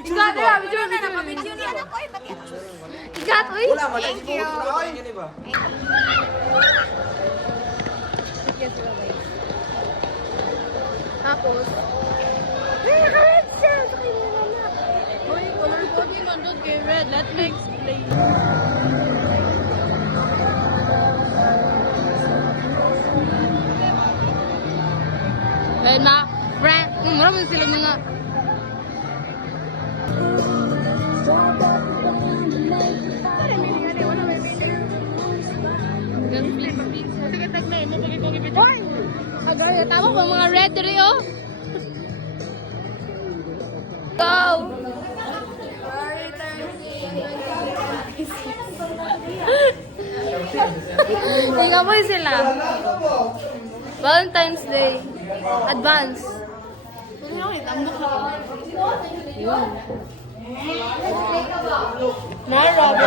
Ikat na, video na napabidyo na. Ikat, uy. Thank you. Tapos, naka-red siya. Sa kanya na. Uy, color coding nandun kay red. Let me explain. Ayun na, friend. Maraming sila mga... Agad, tama ba mga red rin, oh? Go! Tingnan mo sila. Valentine's Day. Advance. Nara, be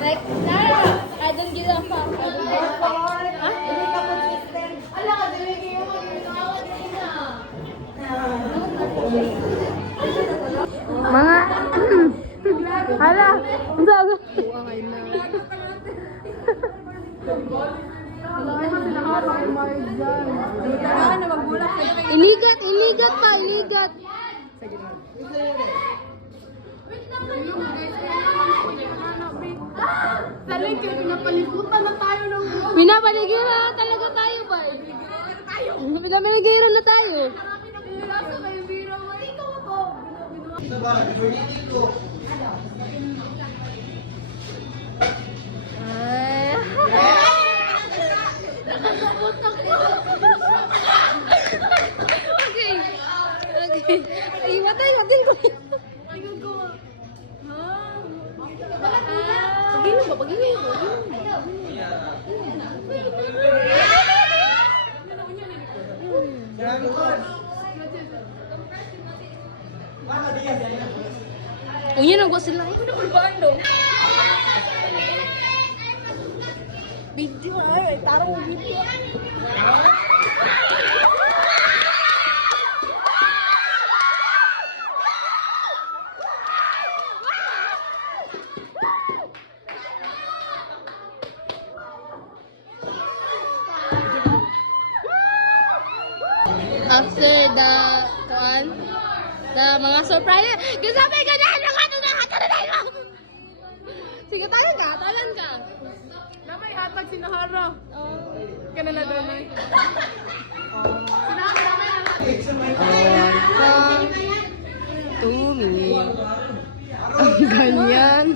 like Nara, I don't give a fuck. Mga hala, ang sabi. Iligat, iligat pa, iligat. Talaga, pinapalibutan na tayo ng buwan. Pinapaligiran na talaga tayo ba? Pinapaligiran na tayo. Pinapalibutan kayo, biro. Ikaw ako. Ay. Okay. Okay. Ay, matay ko. Tingnan ko. Ha? Pag-inom ba? Pag-inom ba? Kung yun ang gusto sila. Video ay, tarong video. After the mga surprise, kasabi ka na, nakatulad mo! Sige, talan ka. Lamay hatag si Nahara. Kanala doon eh. Tumingin. Ang ganyan.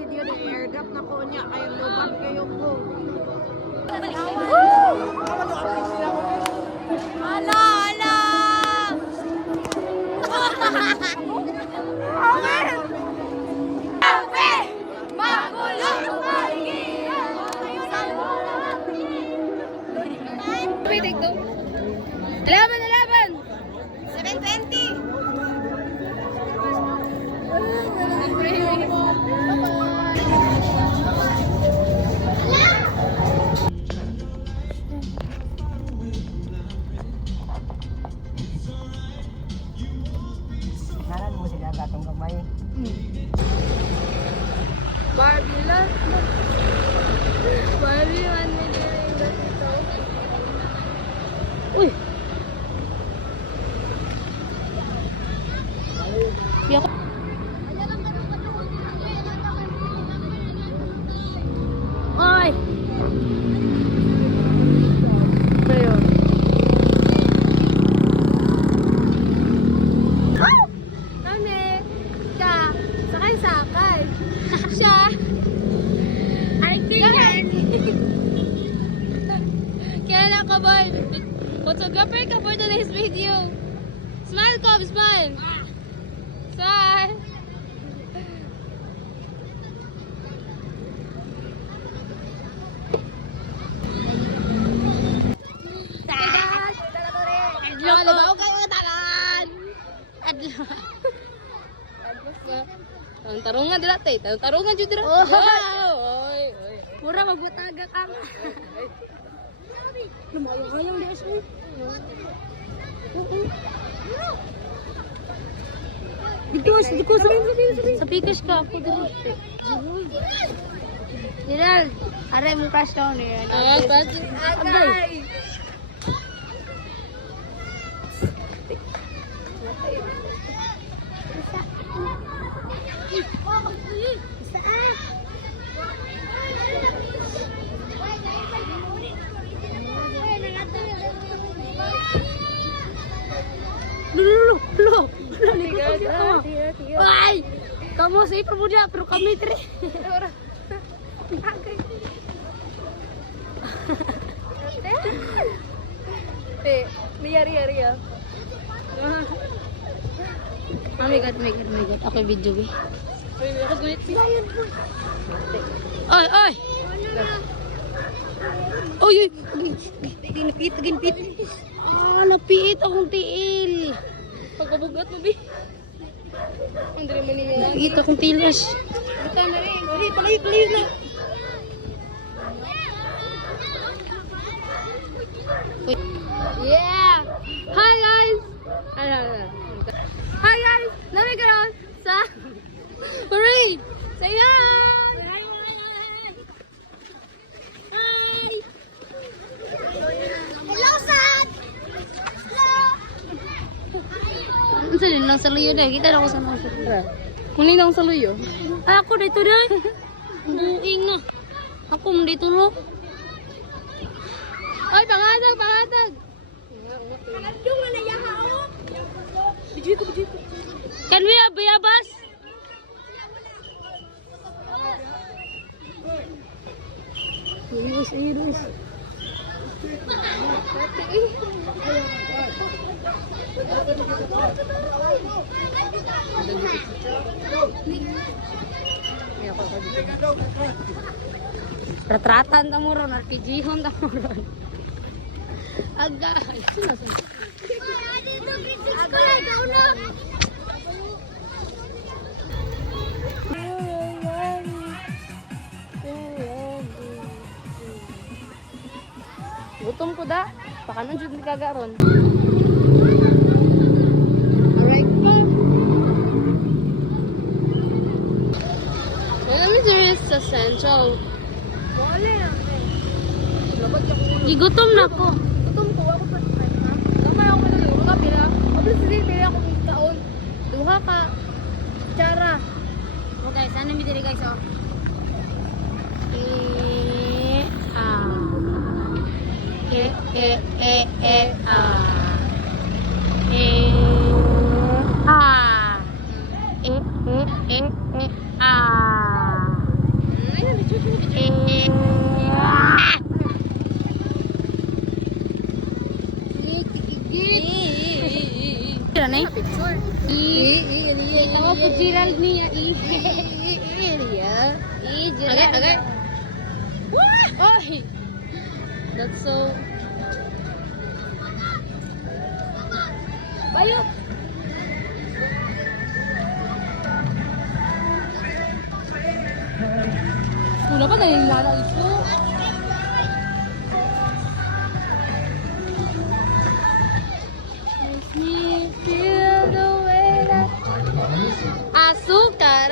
Video na airdrop na ko niya. Kaya lubat kayo ko. Ala! Laban! 7:20! Nanan mo sila gatong kamay. Barbie lang. Barbie man nila yung ganito. Uy! Photographer ka for today's video. Smile, Cobb, smile. Smile. Adlo ko. Adlo kayo talan. Adlo. Tarungan dira tay. Tarungan jud dira. Oy. Mura magbutaga ka. Lumayo-ayaw di aso. Dito sa pikas ka ako dito. Diral, aray mo crush daw niya. Agay. Lo. Ay, kamu sih permuda, pero kami tre. Liar ya. Oh my god. Aku video be. Oi. Oy. Ginpit. Napiit akong tiil. Pagkabugat mo, Bi. Ang diri man niya. Napiit akong tilas. Bukan na rin. Dali, palayo na. Yeah! Hi, guys! Hi, guys! Nami karon sa parade! Say hi! Hello, Sad! Unsa din lang sa luyo dai? Kita na ako sa mga sa. Muni lang sa luyo. Ako dito dai. Buing na. Ako mo dito no. Ay, pangatag. Yung wala yaha ako. Bijui ko. Can we have bayabas? Iris. Retratan tamu ron, RPG-hon tamu ron. Agay. Gutom ko da. Pakanon jud ni kagaron. Alright po. Let me do this sa Central. Gigutom na ko. Gutom ko ako pa. Gamay ako na yung kape na. Abis hindi ako ng taon. Duha ka. Tsara. Okay, sana mi diri guys oh. Tawa po Gerald niya. Okay. Oh, that's so. Bayot. Wala pa na yung lala ito. Makes me feel the way that azúcar.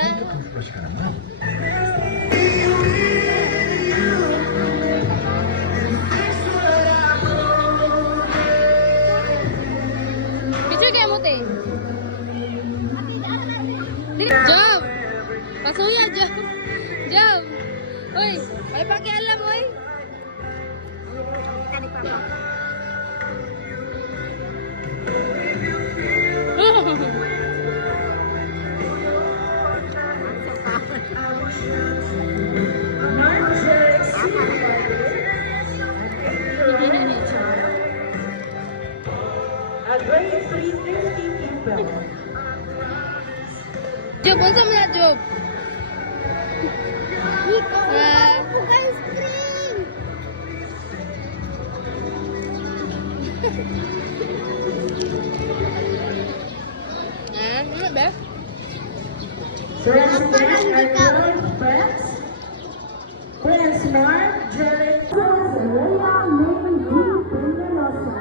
Picture kayo mo, te. Jump! Pasuya, jump! Uy, ay pakialam, uy. grade 350 pupil. Job, unsa man na job? Ikaw, Ah. ako guys, string. Ano ba? Friends, our current friends. Prince Mark, Jerry, Rhea, Maven, Group, Peñalosa.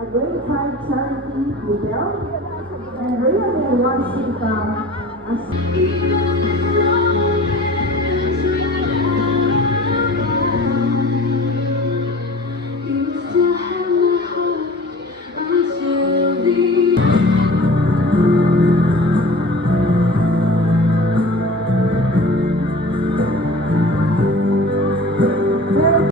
A great pride charity you built, and really wants to become a